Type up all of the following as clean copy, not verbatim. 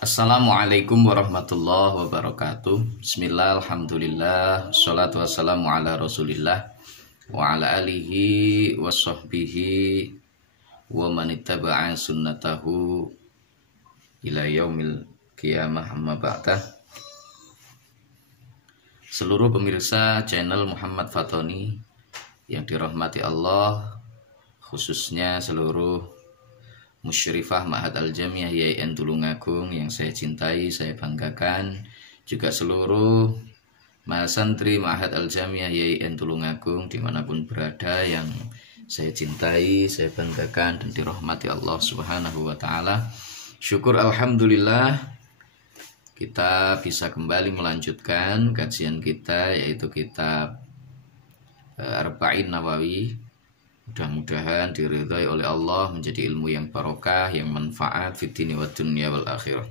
Assalamualaikum warahmatullahi wabarakatuh. Bismillah, alhamdulillah, salatu wassalamu ala rasulillah wa ala alihi wa sahbihi wa manittaba'a sunnatahu ila yaumil qiyamah amma ba'dah. Seluruh pemirsa channel Muhammad Fatoni yang dirahmati Allah, khususnya seluruh musyrifah Ma'had Al-Jamiah YIN Tulungagung yang saya cintai, saya banggakan, juga seluruh mahasantri Ma'had Al-Jamiah YIN Tulungagung dimanapun berada yang saya cintai, saya banggakan dan dirahmati Allah Subhanahu wa Ta'ala. Syukur alhamdulillah kita bisa kembali melanjutkan kajian kita, yaitu kitab Arba'in Nawawi. Mudah-mudahan diridhai oleh Allah, menjadi ilmu yang barokah, yang manfaat fid dini wad dunya wal akhirah.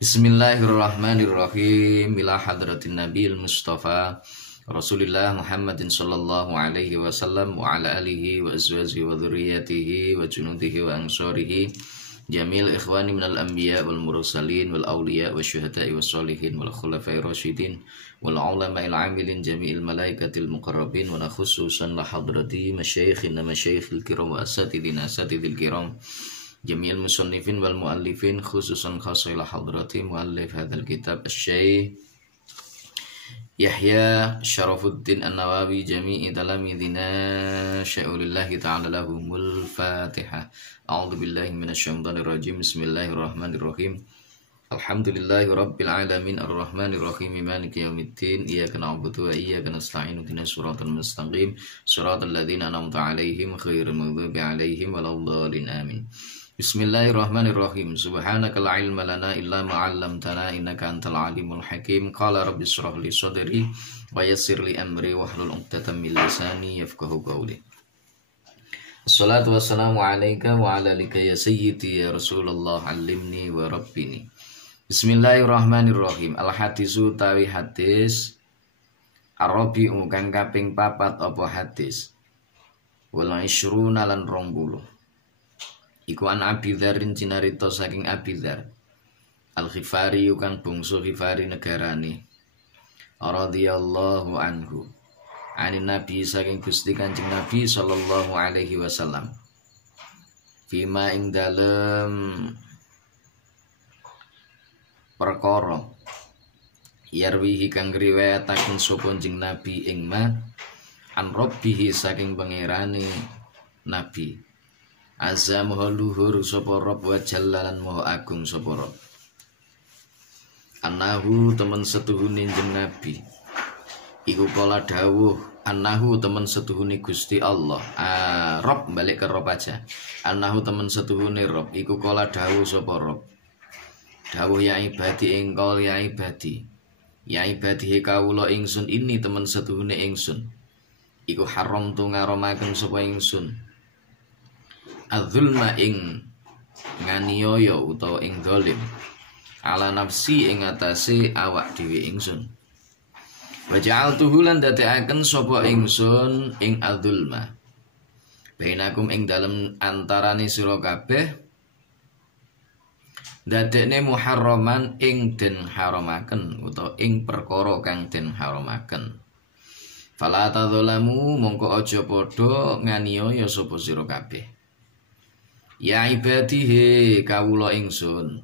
Bismillahirrahmanirrahim. Ila hadratin Nabil Mustafa Rasulillah Muhammadin sallallahu alaihi wasallam wa ala alihi wa azwajihi wa dzurriyyatihi wa junudihi wa ansorihi jamil ikhwani minal anbiya wal mursalin wal awliya wa syuhada'i was solihin wal khulafai rasyidin wal ulama'il amilin jami'il malaikatil muqarrabin wa khususan la hadrati masyayikhina masyayikhil kiram wa asatidina asatidil kiram jami'il musannifin wal muallifin khususan khasai la hadrati muallif hadzal kitab asy-syaikh Yahya Syarafuddin An-Nawawi jami'i talamidina sya'ulillahi ta'ala lahumul Fatihah. A'udzu billahi minasyaitonir rajim. Bismillahirrahmanirrahim. Alhamdulillahi rabbil alamin arrahmanir rahim maliki yaumiddin. Iyyaka na'budu wa iyyaka nasta'in. Ihdinas siratal mustaqim. Siratal ladzina an'amta 'alaihim ghairil maghdubi 'alaihim waladdallin. Amin. Bismillahirrahmanirrahim. Subhanaka la ilma lana illa ma 'allamtana innaka antal alimul hakim. Qala rabbi shrah li sadri wa yassir li amri wahlul 'uqdatam min lisani yafqahu qawli. Assalatu wassalamu alayka wa ala alika ya sayyidi ya Rasulullah, allimni wa rabbini. Bismillahirrahmanirrahim. Al hadisu tawi hadis Arabi'u kang kaping 4 apa hadis wal ishruna lan 20. Iku an Abi Dzarin cinarita saking Abi Dzar Al-Ghifari kang bungsu Ghifari negarane radhiyallahu anhu anin Nabi saking Gusti Kanjeng Nabi sallallahu alaihi wasallam fima ing dalem perkara yarwihi kang riwayataken sapa Kanjeng Nabi ing ma an rabbihi saking pangerane Nabi azza maha luhur sapa Rabb wa jallalan maha agung sapa Rabb. Annahu temen setuhune jeneng Nabi iku kala dawuh, annahu temen setuhune Gusti Allah. Rabb balik ke Rabb aja. Annahu temen setuhune Rabb iku kala dawuh sapa Rabb. Dawuh ya ibadi engkol ya ibadi. Ya ibadi kawula ingsun ini temen setuhune ingsun. Iku haram tu ngaromaken sapa ingsun. Adzulma ing nganiaya utawa ing zalim ala nafsi ing atase awak dhewe ingsun. Wa ja'altuhu lan dadekaken sapa ingsun ing adzulma bainakum ing dalem antarane sira kabeh dadekne muharraman ing den haramaken utawa ing perkara kang den haramaken. Fala tadzalamu mongko aja padha nganiaya sapa sira kabeh. Ya ibadihi kawula ingsun.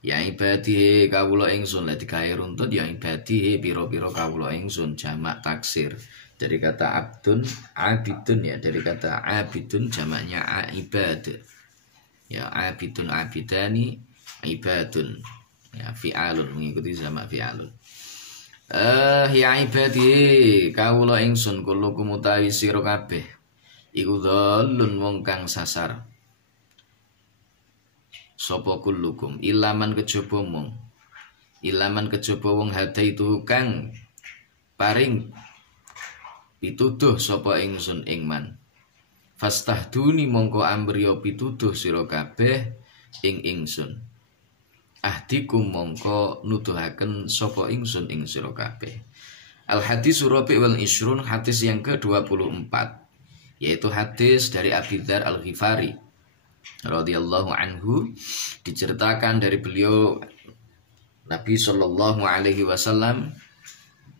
Ya ibadihi kawula ingsun. Lah digawe runtut ya ibadihi pira-pira kawula ingsun, jamak taksir. Dari kata abdun, abidun ya, dari kata abidun jamaknya aibad. Ya abidun abidani ibadun. Ya fi'alun mengikuti jamak fi'alun. Ya ibadihi kawula ingsun kullukum utawi sira kabeh. Iku dzallun wong kang sasar. Sapa kullukum ilaman kejaba mung. Ilaman kejaba wong hadaitu kang paring pituduh sapa ingsun ing man. Fastahduni mongko ambriya pituduh sira kabeh ing ingsun. Ahdikum mongko nuduhaken sapa ingsun ing sira kabeh. Al hadis Rabi' wal Ishrun, hadis yang ke-24, yaitu hadis dari Abi Dzar Al-Ghifari radhiyallahu anhu diceritakan dari beliau Nabi Shallallahu Alaihi Wasallam,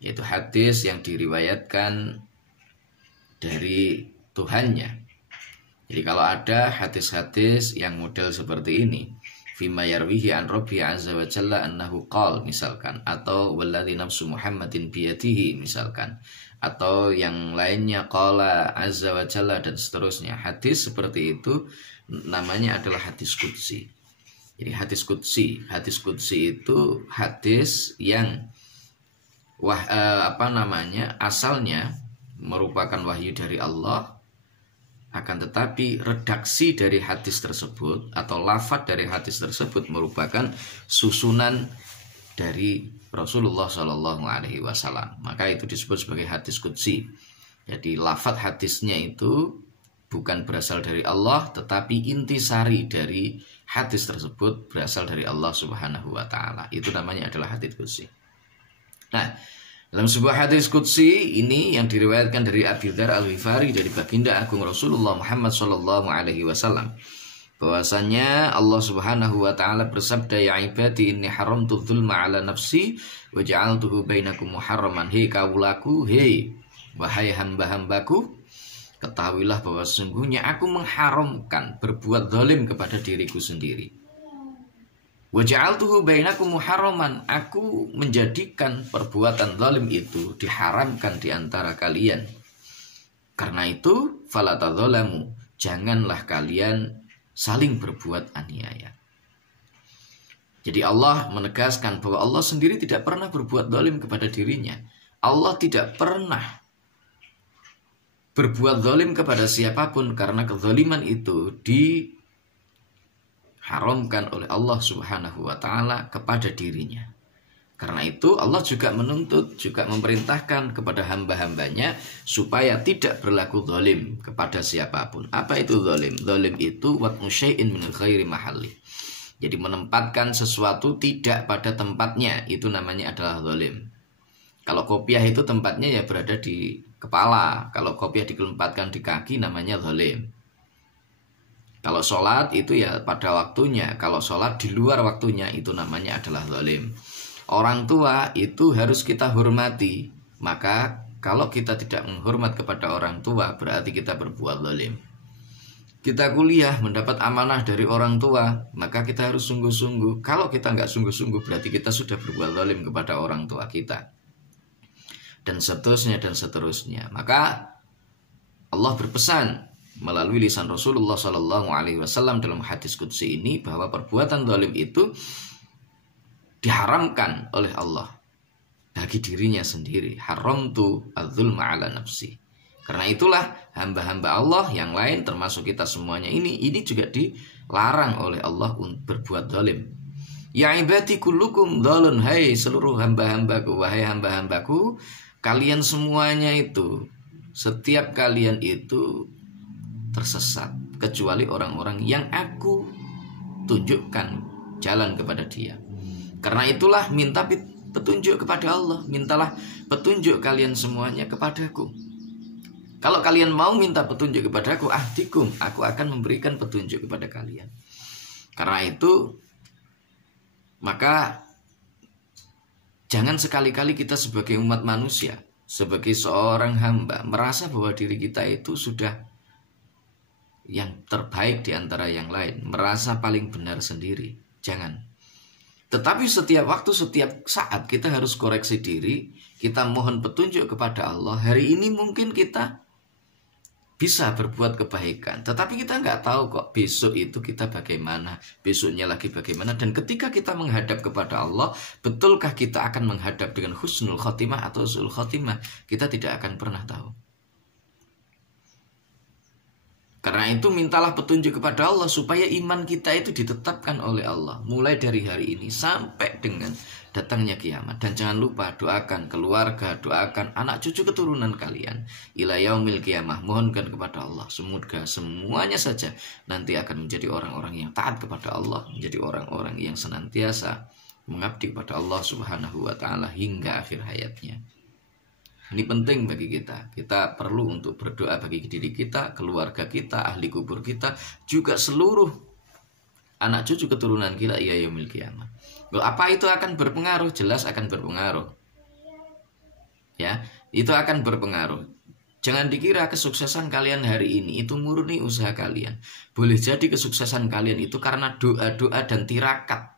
yaitu hadis yang diriwayatkan dari Tuhannya. Jadi kalau ada hadis-hadis yang model seperti ini, fima yarwihi an Rabbi azza wa jalla annahu qal misalkan, atau walladzi nafsu Muhammadin biyadihi misalkan, atau yang lainnya qala azza wa jalla dan seterusnya. Hadis seperti itu namanya adalah hadis qudsi. Jadi hadis qudsi itu hadis yang asalnya merupakan wahyu dari Allah, akan tetapi redaksi dari hadis tersebut atau lafadz dari hadis tersebut merupakan susunan dari Rasulullah Shallallahu Alaihi Wasallam. Maka itu disebut sebagai hadis qudsi. Jadi lafadz hadisnya itu bukan berasal dari Allah, tetapi intisari dari hadis tersebut berasal dari Allah Subhanahu Wa Taala. Itu namanya adalah hadis qudsi. Nah, dalam sebuah hadis qudsi ini yang diriwayatkan dari Abi Dzar Al-Ghifari dari baginda agung Rasulullah Muhammad Sallallahu Alaihi Wasallam, bahwasanya Allah Subhanahu Wa Taala bersabda, ya ibadi inni haramtu dzulma ala nafsi wa ja'altuhu bainakum muharraman. Hei kaulaku, hei wahai hamba-hambaku, ketahuilah bahwa sesungguhnya aku mengharamkan berbuat zalim kepada diriku sendiri. Wa ja'altuhu bainakum muharraman, aku menjadikan perbuatan zalim itu diharamkan di antara kalian. Karena itu fala tadzalamu, janganlah kalian saling berbuat aniaya. Jadi Allah menegaskan bahwa Allah sendiri tidak pernah berbuat zalim kepada dirinya. Allah tidak pernah berbuat zalim kepada siapapun, karena kezaliman itu diharamkan oleh Allah Subhanahu wa Ta'ala kepada dirinya. Karena itu Allah juga menuntut, juga memerintahkan kepada hamba-hambanya supaya tidak berlaku zalim kepada siapapun. Apa itu zalim? Zalim itu wat'u syai'in min ghairi mahalli. Jadi menempatkan sesuatu tidak pada tempatnya, itu namanya adalah zalim. Kalau kopiah itu tempatnya ya berada di kepala, kalau kopiah ditempatkan di kaki namanya zalim. Kalau sholat itu ya pada waktunya, kalau sholat di luar waktunya itu namanya adalah zalim. Orang tua itu harus kita hormati, maka kalau kita tidak menghormat kepada orang tua berarti kita berbuat zalim. Kita kuliah mendapat amanah dari orang tua, maka kita harus sungguh-sungguh. Kalau kita nggak sungguh-sungguh berarti kita sudah berbuat zalim kepada orang tua kita. Dan seterusnya dan seterusnya. Maka Allah berpesan melalui lisan Rasulullah Sallallahu Alaihi Wasallam dalam hadis qudsi ini bahwa perbuatan zalim itu diharamkan oleh Allah bagi dirinya sendiri. Haramtu adzulma ala nafsi. Karena itulah hamba-hamba Allah yang lain termasuk kita semuanya ini juga dilarang oleh Allah untuk berbuat zalim. Ya ibadi kullukum dzalun, hai seluruh hamba-hambaku, wahai hamba-hambaku, kalian semuanya itu, setiap kalian itu tersesat kecuali orang-orang yang aku tunjukkan jalan kepada dia. Karena itulah minta petunjuk kepada Allah, mintalah petunjuk kalian semuanya kepadaku. Kalau kalian mau minta petunjuk kepadaku, ahdikum, aku akan memberikan petunjuk kepada kalian. Karena itu maka jangan sekali-kali kita sebagai umat manusia, sebagai seorang hamba, merasa bahwa diri kita itu sudah yang terbaik di antara yang lain, merasa paling benar sendiri. Jangan. Tetapi setiap waktu, setiap saat kita harus koreksi diri, kita mohon petunjuk kepada Allah. Hari ini mungkin kita bisa berbuat kebaikan, tetapi kita nggak tahu kok besok itu kita bagaimana, besoknya lagi bagaimana. Dan ketika kita menghadap kepada Allah, betulkah kita akan menghadap dengan husnul khotimah atau su'ul khotimah? Kita tidak akan pernah tahu. Karena itu mintalah petunjuk kepada Allah supaya iman kita itu ditetapkan oleh Allah mulai dari hari ini sampai dengan datangnya kiamat. Dan jangan lupa doakan keluarga, doakan anak cucu keturunan kalian ila yaumil kiamah. Mohonkan kepada Allah semoga semuanya saja nanti akan menjadi orang-orang yang taat kepada Allah, menjadi orang-orang yang senantiasa mengabdi kepada Allah Subhanahu wa Ta'ala hingga akhir hayatnya. Ini penting bagi kita. Kita perlu untuk berdoa bagi diri kita, keluarga kita, ahli kubur kita, juga seluruh anak cucu keturunan kita ila yaumil qiyamah. Loh, apa itu akan berpengaruh? Jelas akan berpengaruh. Ya, itu akan berpengaruh. Jangan dikira kesuksesan kalian hari ini itu murni usaha kalian. Boleh jadi kesuksesan kalian itu karena doa-doa dan tirakat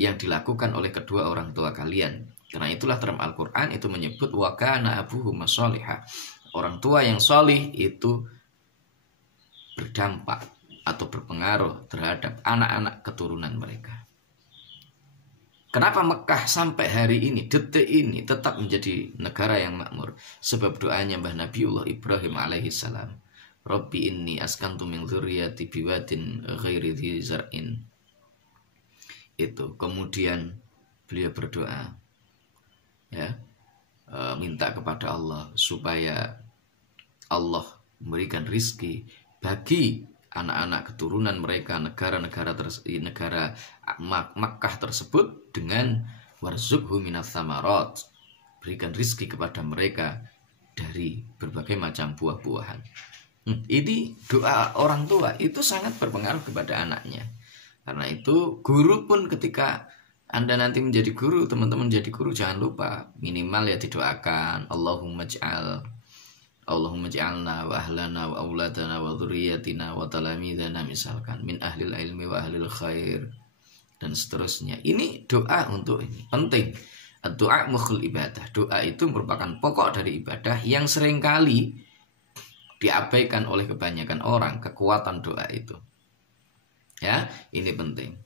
yang dilakukan oleh kedua orang tua kalian. Karena itulah dalam Al-Quran itu menyebut wa kana abuhuma sholihah. Orang tua yang solih itu berdampak atau berpengaruh terhadap anak-anak keturunan mereka. Kenapa Mekah sampai hari ini, detik ini tetap menjadi negara yang makmur? Sebab doanya Mbah Nabiullah Ibrahim alaihissalam. Rabbi inni askantu min dzurriyyati biwadin ghairi dzi zar'in. Itu kemudian beliau berdoa, ya, minta kepada Allah supaya Allah memberikan rizki bagi anak-anak keturunan mereka, negara Makkah tersebut dengan warzuqhu minas samarat, berikan rizki kepada mereka dari berbagai macam buah-buahan. Ini doa orang tua itu sangat berpengaruh kepada anaknya. Karena itu guru pun ketika Anda nanti menjadi guru, teman-teman jadi guru, jangan lupa minimal ya didoakan Allahumma ja'alna wa ahlana wa auladana wa dzurriyyatina wa talamidana, misalkan min ahlil ilmi wa ahlil khair dan seterusnya. Ini doa untuk ini penting. Doa mukhul ibadah. Doa itu merupakan pokok dari ibadah yang seringkali diabaikan oleh kebanyakan orang, kekuatan doa itu. Ya, ini penting.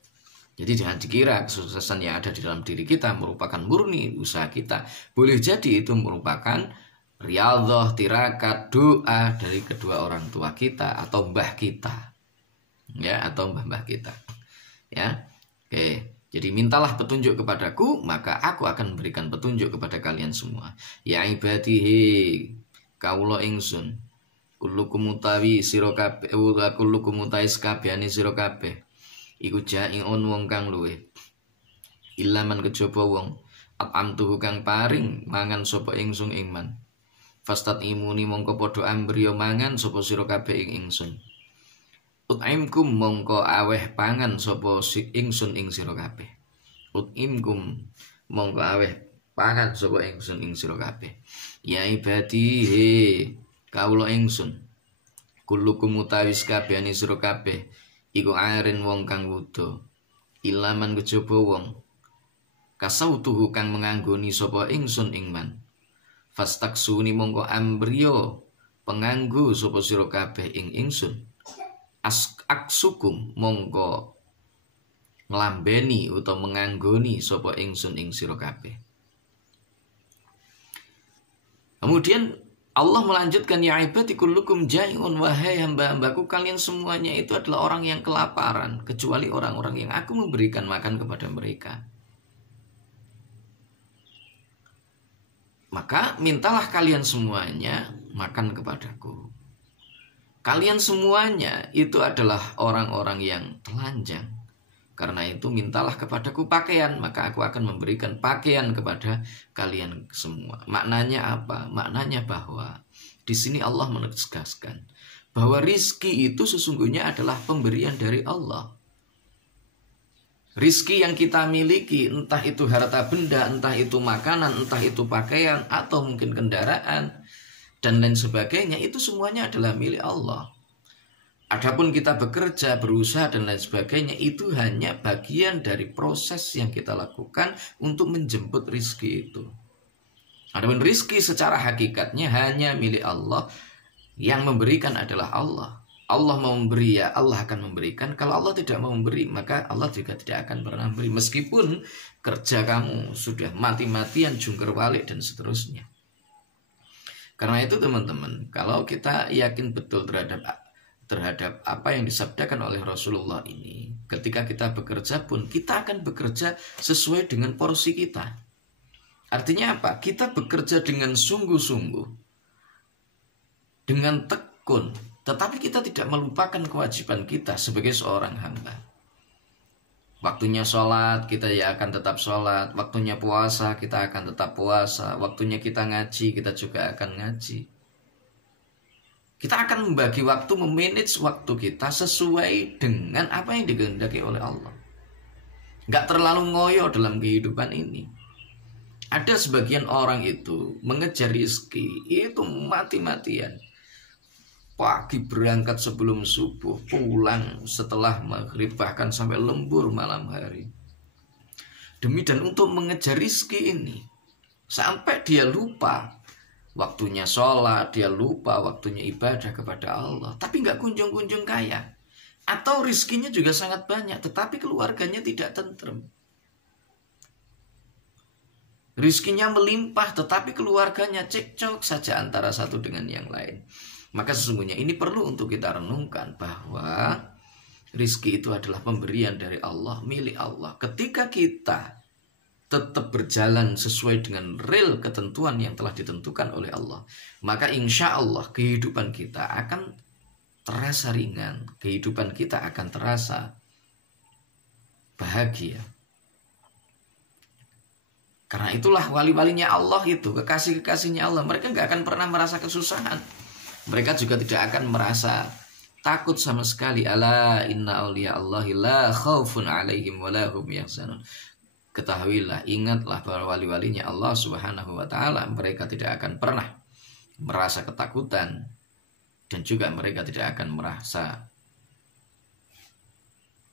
Jadi jangan dikira kesuksesan yang ada di dalam diri kita merupakan murni usaha kita. Boleh jadi itu merupakan riyadhah, tirakat, doa dari kedua orang tua kita atau mbah kita. Ya, atau mbah-mbah kita. Ya. Oke. Jadi mintalah petunjuk kepadaku, maka aku akan memberikan petunjuk kepada kalian semua. Ya ibadihi kaula ingsun. Kullukum utawi sira kabeh, kullukum utais kabehane sira kabeh. Iku jai'un wong kang luweh. Ilaman kejaba wong atamtuhu kang paring mangan sapa ingsun ing man. Fastat imuni mongko padha ambriya mangan sapa sira kabeh ing ingsun. Ut'imkum mongko aweh pangan sapa ingsun ing sira kabeh. Ut'imkum mongko aweh pangan sapa ingsun ing sira kabeh. Ya ibadi kawula ingsun. Kullukum utawis kabehane sira kabeh iku arin wong kang wuda. Ilaman kejaba wong kasautuhu kang menganggoni sapa ingsun ing man. Fastaksuni mongko ambriyo penganggo sapa sira kabeh ing ingsun. Aksukum mongko nglambeni utawa menganggoni sapa ingsun ing sira kabeh. Kemudian Allah melanjutkan, ya ibadi kullukum jai'un, wahai hamba-hambaku kalian semuanya itu adalah orang yang kelaparan kecuali orang-orang yang aku memberikan makan kepada mereka. Maka mintalah kalian semuanya makan kepadaku. Kalian semuanya itu adalah orang-orang yang telanjang. Karena itu mintalah kepadaku pakaian, maka aku akan memberikan pakaian kepada kalian semua. Maknanya apa? Maknanya bahwa di sini Allah menegaskan bahwa rizki itu sesungguhnya adalah pemberian dari Allah. Rizki yang kita miliki, entah itu harta benda, entah itu makanan, entah itu pakaian, atau mungkin kendaraan, dan lain sebagainya, itu semuanya adalah milik Allah. Adapun kita bekerja, berusaha, dan lain sebagainya, itu hanya bagian dari proses yang kita lakukan untuk menjemput rizki itu. Adapun rizki secara hakikatnya hanya milik Allah, yang memberikan adalah Allah. Allah mau memberi, ya Allah akan memberikan. Kalau Allah tidak mau memberi, maka Allah juga tidak akan pernah memberi. Meskipun kerja kamu sudah mati-matian, jungkir balik, dan seterusnya. Karena itu teman-teman, kalau kita yakin betul terhadap apa yang disabdakan oleh Rasulullah ini, ketika kita bekerja pun, kita akan bekerja sesuai dengan porsi kita. Artinya apa? Kita bekerja dengan sungguh-sungguh, dengan tekun, tetapi kita tidak melupakan kewajiban kita sebagai seorang hamba. Waktunya sholat, kita ya akan tetap sholat. Waktunya puasa, kita akan tetap puasa. Waktunya kita ngaji, kita juga akan ngaji. Kita akan membagi waktu, memanage waktu kita sesuai dengan apa yang dikehendaki oleh Allah. Nggak terlalu ngoyo dalam kehidupan ini. Ada sebagian orang itu mengejar rezeki itu mati-matian. Pagi berangkat sebelum subuh, pulang setelah maghrib, bahkan sampai lembur malam hari. Demi dan untuk mengejar rezeki ini, sampai dia lupa waktunya sholat, dia lupa waktunya ibadah kepada Allah. Tapi nggak kunjung-kunjung kaya. Atau rizkinya juga sangat banyak, tetapi keluarganya tidak tentrem. Rizkinya melimpah, tetapi keluarganya cekcok saja antara satu dengan yang lain. Maka sesungguhnya ini perlu untuk kita renungkan bahwa rizki itu adalah pemberian dari Allah, milik Allah. Ketika kita tetap berjalan sesuai dengan real ketentuan yang telah ditentukan oleh Allah, maka insya Allah kehidupan kita akan terasa ringan, kehidupan kita akan terasa bahagia. Karena itulah wali-walinya Allah itu, kekasih-kekasihnya Allah, mereka nggak akan pernah merasa kesusahan. Mereka juga tidak akan merasa takut sama sekali. Ala inna awliya Allahi la khawfun alaihim wa la hum yahzanun. Ketahuilah, ingatlah bahwa wali-walinya Allah Subhanahu wa taala, mereka tidak akan pernah merasa ketakutan dan juga mereka tidak akan merasa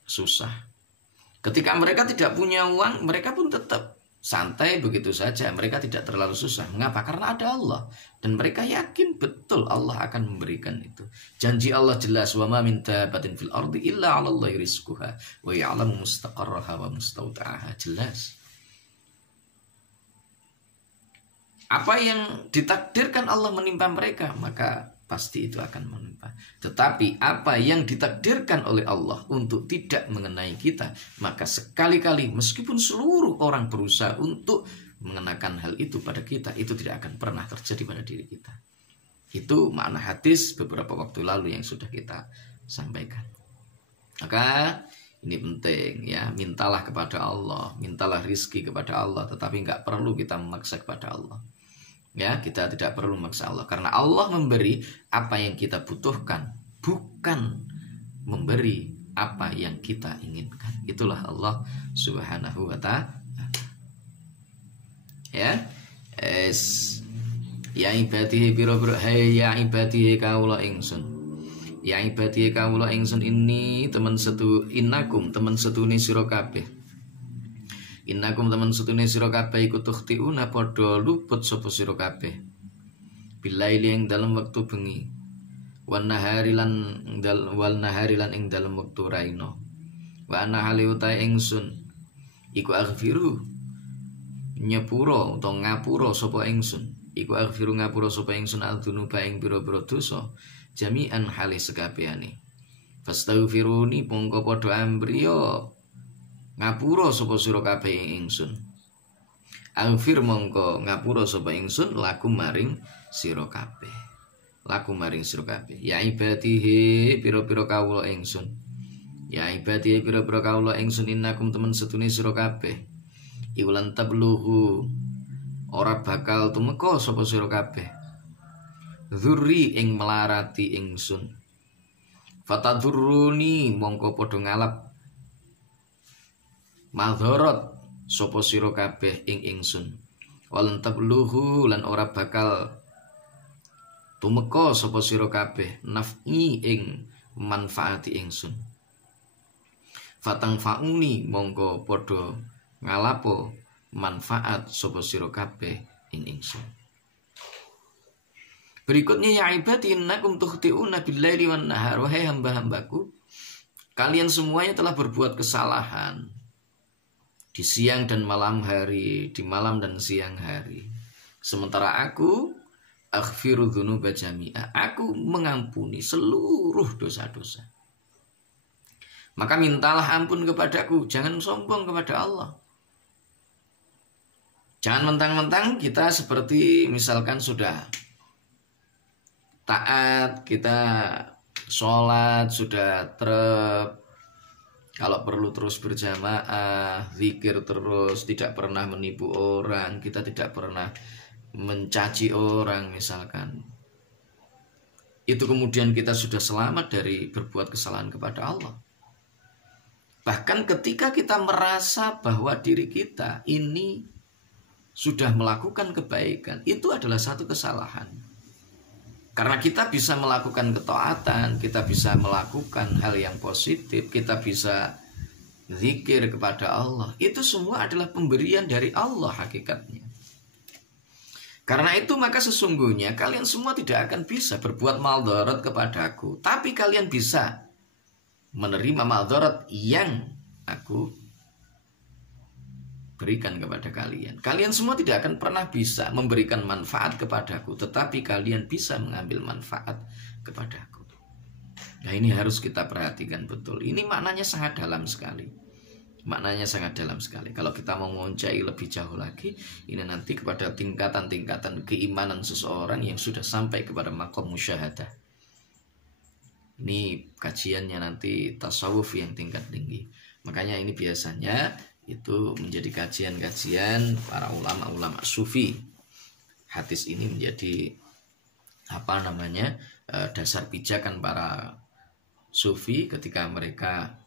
susah. Ketika mereka tidak punya uang, mereka pun tetap santai begitu saja. Mereka tidak terlalu susah. Mengapa? Karena ada Allah. Dan mereka yakin betul Allah akan memberikan itu. Janji Allah jelas. Wa ma min dabatin fil ardi illa 'ala Allahi rizquha wa ya'lamu mustaqarraha wa mustawda'aha. Jelas. Apa yang ditakdirkan Allah menimpa mereka, maka pasti itu akan menimpa. Tetapi apa yang ditakdirkan oleh Allah untuk tidak mengenai kita, maka sekali-kali meskipun seluruh orang berusaha untuk mengenakan hal itu pada kita, itu tidak akan pernah terjadi pada diri kita. Itu makna hadis beberapa waktu lalu yang sudah kita sampaikan. Maka ini penting ya, mintalah kepada Allah, mintalah rizki kepada Allah, tetapi nggak perlu kita memaksa kepada Allah. Ya, kita tidak perlu memaksa Allah, karena Allah memberi apa yang kita butuhkan, bukan memberi apa yang kita inginkan. Itulah Allah Subhanahu wa ta'ala. Ya, ya ibadihi biro-biro, hey ya ibadihi kaula ingsun. Ya ibadihi kaula ingsun ini teman setu innakum, teman setune sira kabeh. Innakum teman setune sira kabeh iku tukhtiuna padha luput sapa sira kabeh. Bilaili ing dalem wektu bengi. Wan nahari lan ing dalem wektu raina. Wa ana hale utahe ingsun iku aghfiru nyepura utawa ngapura sapa ingsun. Iku aghfiru ngapura sapa ingsun al-dzunuba ing pira-pira dosa jami'an hale sekabehane. Fastaghfiruni mongko padha ambriya ngapura sapa sira kabeh ingsun. Aghfir mongko ngapura sapa ingsun laku maring sira kabeh. Laku maring sira kabeh. Ya ibadihi pira-pira kawula ingsun. Ya ibadihi pira-pira kawula ingsun innakum temen setune sira kabeh. Iku lan tabluhu ora bakal tumeka sapa sira kabeh. Dzurri ing melarati ingsun. Fatadzurruni mongko padha ngalap madharat sapa sira kabeh ing ingsun. Walan tabluhu lan ora bakal tumeka sapa sira kabeh naf'i ing manfaati ingsun. Fatang fauni mongko padha ngalapo manfaat sapa sira kabeh ing ingsun. Berikutnya ya ibadi innakum tukhti'una bil-laili wan nahar. Wahai hamba-hambaku, kalian semuanya telah berbuat kesalahan di siang dan malam hari, di malam dan siang hari. Sementara aku aghfiru dzunuba jami'a, aku mengampuni seluruh dosa-dosa. Maka mintalah ampun kepadaku, jangan sombong kepada Allah. Jangan mentang-mentang kita seperti misalkan sudah taat, kita sholat, sudah kalau perlu terus berjamaah, zikir terus, tidak pernah menipu orang, kita tidak pernah mencaci orang misalkan. itu kemudian kita sudah selamat dari berbuat kesalahan kepada Allah. Bahkan ketika kita merasa bahwa diri kita ini sudah melakukan kebaikan, itu adalah satu kesalahan. Karena kita bisa melakukan ketaatan, kita bisa melakukan hal yang positif, kita bisa zikir kepada Allah. Itu semua adalah pemberian dari Allah hakikatnya. Karena itu maka sesungguhnya kalian semua tidak akan bisa berbuat maldharat kepadaku, tapi kalian bisa menerima maldharat yang aku berikan kepada kalian. Kalian semua tidak akan pernah bisa memberikan manfaat kepadaku, tetapi kalian bisa mengambil manfaat kepadaku. Nah, ini harus kita perhatikan betul. Ini maknanya sangat dalam sekali. Maknanya sangat dalam sekali. Kalau kita mau menguncai lebih jauh lagi, ini nanti kepada tingkatan-tingkatan keimanan seseorang yang sudah sampai kepada maqam musyahadah. Ini kajiannya nanti tasawuf yang tingkat tinggi. Makanya ini biasanya itu menjadi kajian-kajian para ulama-ulama sufi. Hadis ini menjadi dasar pijakan para sufi ketika mereka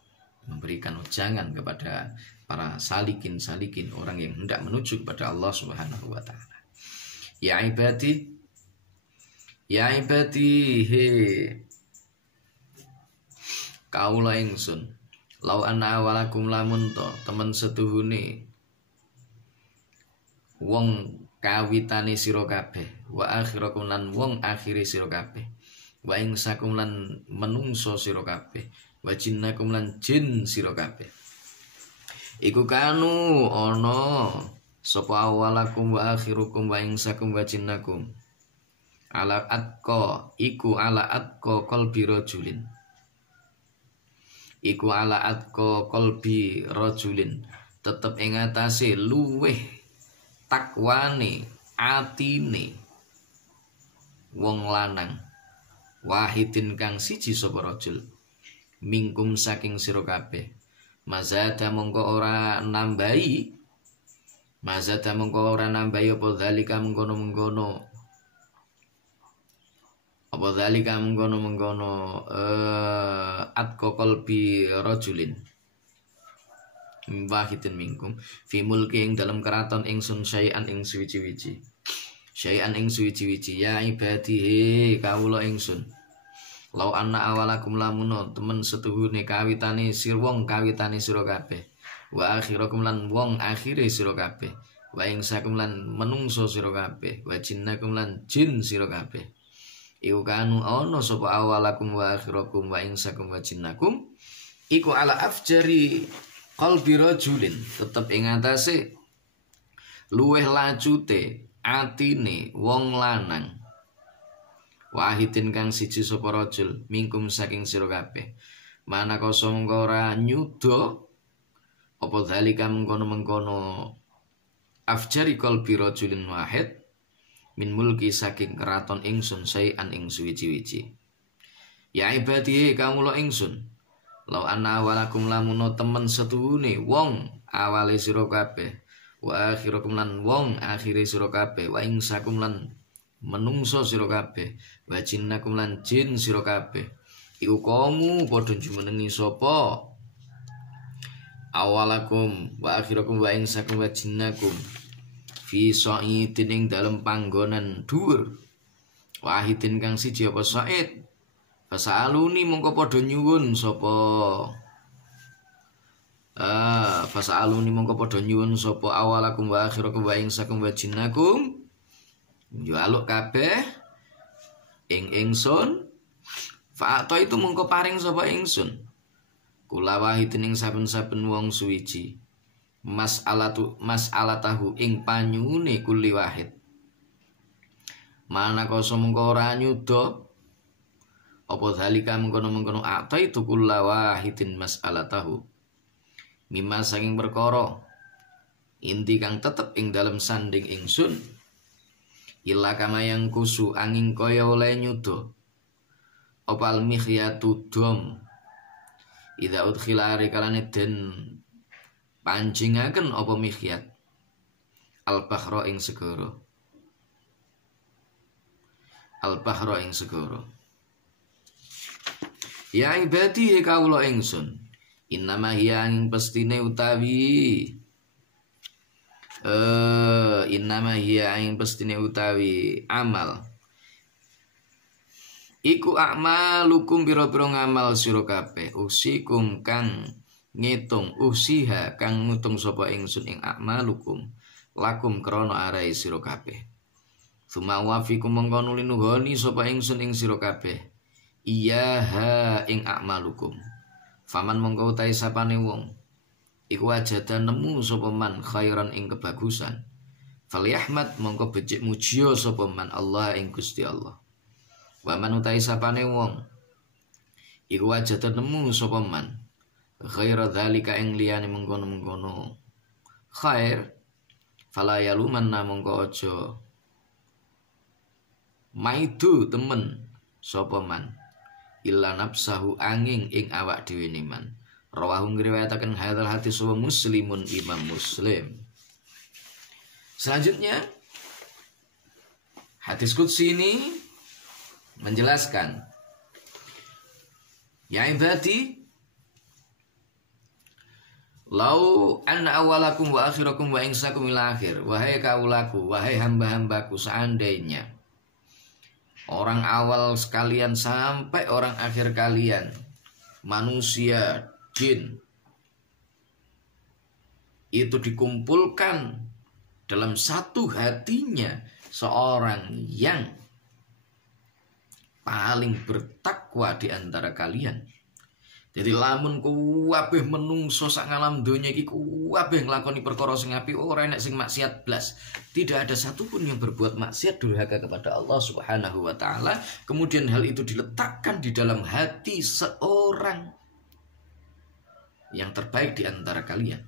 memberikan ujangan kepada para salikin-salikin, orang yang hendak menuju kepada Allah Subhanahu wa taala. Ya ibadi, he kaula ingsun, lau anna awalakum lamun to temen setuhune wong kawitane sira kabeh, wa akhirakum lan wong akhire sira kabeh, wa ingsakum lan menungso sira kabeh, wa jinnakum lan jin sira kabeh. Iku kanu ana sapa awalakum wa akhirukum wa ingsakum wa jinnakum ala atqa iku ala atqa qalbi rajulin. Iku ala atqa qalbi rajulin, tetep ing atase luweh takwane atine wong lanang, wahidin kang siji sapa rajul, mingkum saking sira kabeh, mazada mongko ora nambahi apa dzalika mengkono-mengkono atqa qalbi rajulin wahidin minkum fi mulki ing dalam keraton ingsun syai'an ing suwi-wiji ya ibadihi kawula ingsun, lau anna awalakum lamuno temen setuhune kawitane sirwong kawitane sira kabeh, wa akhirakum lan wong akhire sira kabeh, wa ingsakum lan menungso sira kabeh, wa jinnakum lan jin sira kabeh. Iku kanu ana sapa awalakum wa akhirakum wa ingsakum wa jinnakum iku ala afjari qalbi rajulin, tetep ing atase luweh lacute atine wong lanang, wahidin kang siji sapa rajul mingkum saking sira kabeh, mana koso mengko ora nyuda apa dalika mengkono-mengkono afjari qalbi rajulin wahid min mulki saking keraton ingsun sayan ing suwi-wiji. Ya ibadi kamula ingsun, lau anna awalakum lamuno temen setuhune wong awale sira kabeh, wa akhirakum lan wong akhire sira kabeh, wa ingsakum lan menungso sira kabeh, wa jinnakum lan jin sira kabeh, iku kamu padha jumenengi sapa awalakum wa akhirakum wa ingsakum wa jinnakum fi sa'idin ing dalem panggonan dhuwur, wahidin kang siji apa sa'id, fasaluni mongko padha nyuwun sapa awalakum wa akhirakum wa ingsakum wa jinnakum njaluk kabeh ing ingsun, fa'ato itu mongko paring sapa ingsun kula wahidin ing saben-saben wong suwiji mas'alatahu ing panyune kuli wahid, mana koso mongko ora nyuda apa dalika mengkono-mengkono ato itu kula wahidin mas'alatahu mimma saking perkara inti kang tetep ing dalem sanding ingsun, illa kama yang kusu angin kaya oleh nyuda opal mikhyatu dom idza udkhila rikalane den pancingaken apa mikhyat al-bahra ing segara Ya ibadi kawula ingsun. Innama hiya ing pestine utawi innama hiya ing pestine utawi amal. Iku a'malukum pira-pira ngamal sira kabeh. Usikum kang ngitung usiha kang ngutung sapa ingsun ing a'malukum lakum krana arai sira kabeh. Suma wafikum mongko nuli nuhoni sapa ingsun ing sira kabeh. Iyaha ing a'malukum. Faman mongko utahe sapane wong iku ajada nemu sapa man khairan ing kebagusan. Falyahmad mongko becik mujiya sapa man Allah ing Gusti Allah. Wa man utahe sapane wong iku ajada nemu sapa man ghaira dzalika ing liyane mengkono-mengkono khair. Fala yalumanna mongko aja maidu temen sapa man illa nafsahu angin ing awak dhewe man. Rawahu ngriwayataken hadzal hadis wa Muslimun Imam Muslim. Selanjutnya hadis qudsi ini menjelaskan ya ibadi lau anna awalakum wa akhirakum wa insakum ila akhir. Wahai kaulaku, wahai hamba-hambaku, seandainya orang awal sekalian sampai orang akhir kalian, manusia, jin, itu dikumpulkan dalam satu hatinya seorang yang paling bertakwa di antara kalian. Jadi lamun kuwabeh menungso sak ngalam donya iki kuwabeh nglakoni perkara sing apik, ora enek sing maksiat blas. Tidak ada satupun yang berbuat maksiat durhaka kepada Allah Subhanahu wa taala, kemudian hal itu diletakkan di dalam hati seorang yang terbaik di antara kalian.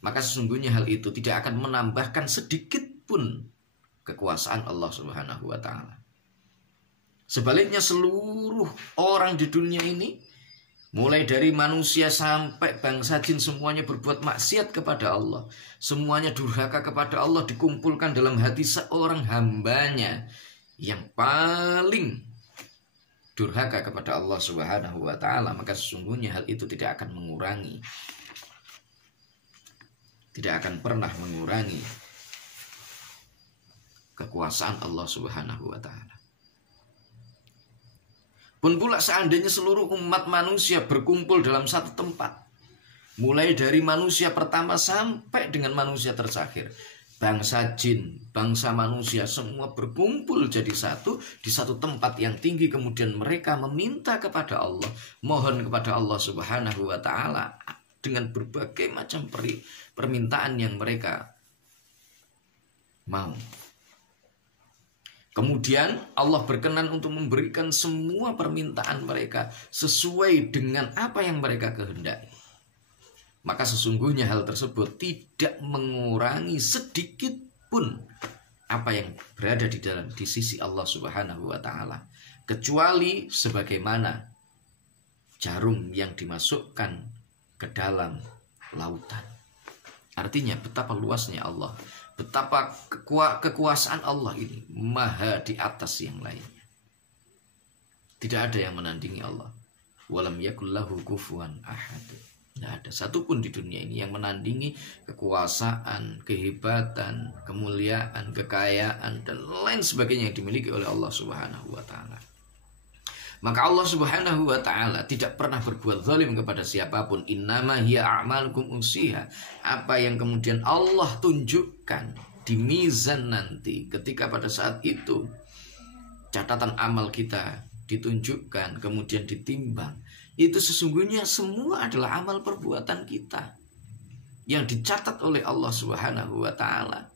Maka sesungguhnya hal itu tidak akan menambahkan sedikit pun kekuasaan Allah Subhanahu wa taala. Sebaliknya seluruh orang di dunia ini, mulai dari manusia sampai bangsa jin, semuanya berbuat maksiat kepada Allah. Semuanya durhaka kepada Allah, dikumpulkan dalam hati seorang hambanya yang paling durhaka kepada Allah Subhanahu wa taala. Maka sesungguhnya hal itu tidak akan mengurangi, tidak akan pernah mengurangi kekuasaan Allah Subhanahu wa taala. Pun pula seandainya seluruh umat manusia berkumpul dalam satu tempat, mulai dari manusia pertama sampai dengan manusia terakhir, bangsa jin, bangsa manusia, semua berkumpul jadi satu di satu tempat yang tinggi, kemudian mereka meminta kepada Allah, mohon kepada Allah Subhanahu wa taala dengan berbagai macam permintaan yang mereka mau. Kemudian Allah berkenan untuk memberikan semua permintaan mereka sesuai dengan apa yang mereka kehendaki. Maka sesungguhnya hal tersebut tidak mengurangi sedikit pun apa yang berada di sisi Allah Subhanahu wa taala, kecuali sebagaimana jarum yang dimasukkan ke dalam lautan. Artinya betapa luasnya Allah, betapa kekuasaan Allah ini maha di atas yang lainnya. Tidak ada yang menandingi Allah. Walam yakul lahu kufuwan ahad. Tidak ada satupun di dunia ini yang menandingi kekuasaan, kehebatan, kemuliaan, kekayaan, dan lain sebagainya yang dimiliki oleh Allah Subhanahu wa taala. Maka Allah Subhanahu wa taala tidak pernah berbuat zalim kepada siapapun. Innama hiya a'malukum usiha. Apa yang kemudian Allah tunjukkan di mizan nanti, ketika pada saat itu catatan amal kita ditunjukkan kemudian ditimbang, itu sesungguhnya semua adalah amal perbuatan kita yang dicatat oleh Allah Subhanahu wa taala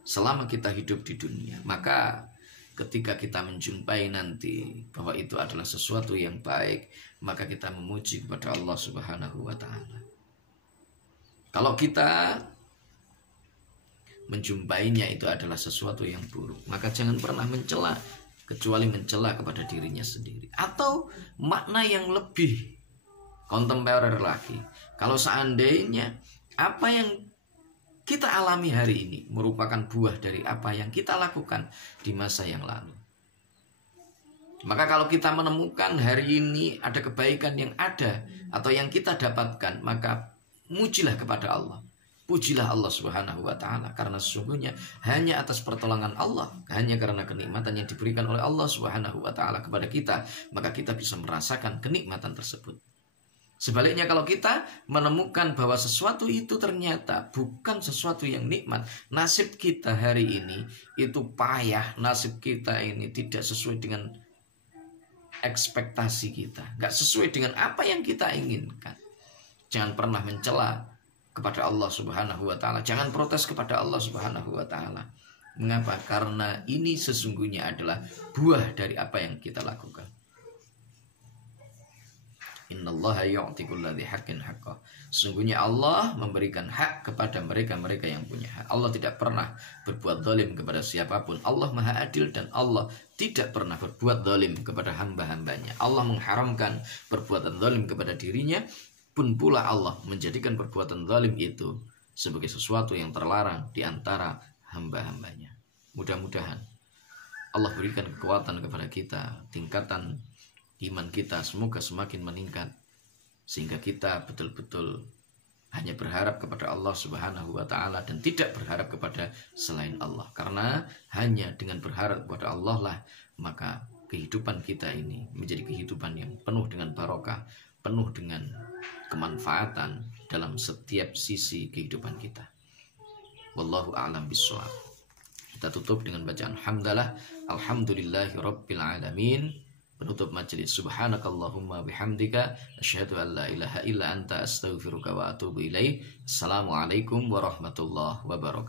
selama kita hidup di dunia. Maka ketika kita menjumpai nanti bahwa itu adalah sesuatu yang baik, maka kita memuji kepada Allah Subhanahu wa taala. Kalau kita menjumpainya itu adalah sesuatu yang buruk, maka jangan pernah mencela, kecuali mencela kepada dirinya sendiri. Atau makna yang lebih kontemporer lagi, kalau seandainya apa yang kita alami hari ini merupakan buah dari apa yang kita lakukan di masa yang lalu. Maka kalau kita menemukan hari ini ada kebaikan yang ada atau yang kita dapatkan, maka mujilah kepada Allah. Pujilah Allah Subhanahu wa Ta'ala, karena sesungguhnya hanya atas pertolongan Allah, hanya karena kenikmatan yang diberikan oleh Allah Subhanahu wa Ta'ala kepada kita, maka kita bisa merasakan kenikmatan tersebut. Sebaliknya, kalau kita menemukan bahwa sesuatu itu ternyata bukan sesuatu yang nikmat, nasib kita hari ini itu payah, nasib kita ini tidak sesuai dengan ekspektasi kita, nggak sesuai dengan apa yang kita inginkan, jangan pernah mencela kepada Allah Subhanahu wa Ta'ala, jangan protes kepada Allah Subhanahu wa Ta'ala. Mengapa? Karena ini sesungguhnya adalah buah dari apa yang kita lakukan. Innallaha yu'ti kulladzi haqqin haqqah. Sesungguhnya Allah memberikan hak kepada mereka-mereka yang punya hak. Allah tidak pernah berbuat zalim kepada siapapun. Allah Maha Adil dan Allah tidak pernah berbuat zalim kepada hamba-hambanya. Allah mengharamkan perbuatan zalim kepada dirinya, pun pula Allah menjadikan perbuatan zalim itu sebagai sesuatu yang terlarang di antara hamba-hambanya. Mudah-mudahan Allah berikan kekuatan kepada kita, tingkatan iman kita semoga semakin meningkat, sehingga kita betul-betul hanya berharap kepada Allah Subhanahu wa Ta'ala dan tidak berharap kepada selain Allah. Karena hanya dengan berharap kepada Allah lah maka kehidupan kita ini menjadi kehidupan yang penuh dengan barokah, penuh dengan kemanfaatan dalam setiap sisi kehidupan kita. Wallahu a'lam bishawab. Kita tutup dengan bacaan hamdalah, alhamdulillahi rabbil alamin. Penutup majelis, subhanakallahumma bihamdika asyhadu an la ilaha illa anta astaghfiruka wa atubu ilaik. Assalamualaikum warahmatullahi wabarakatuh.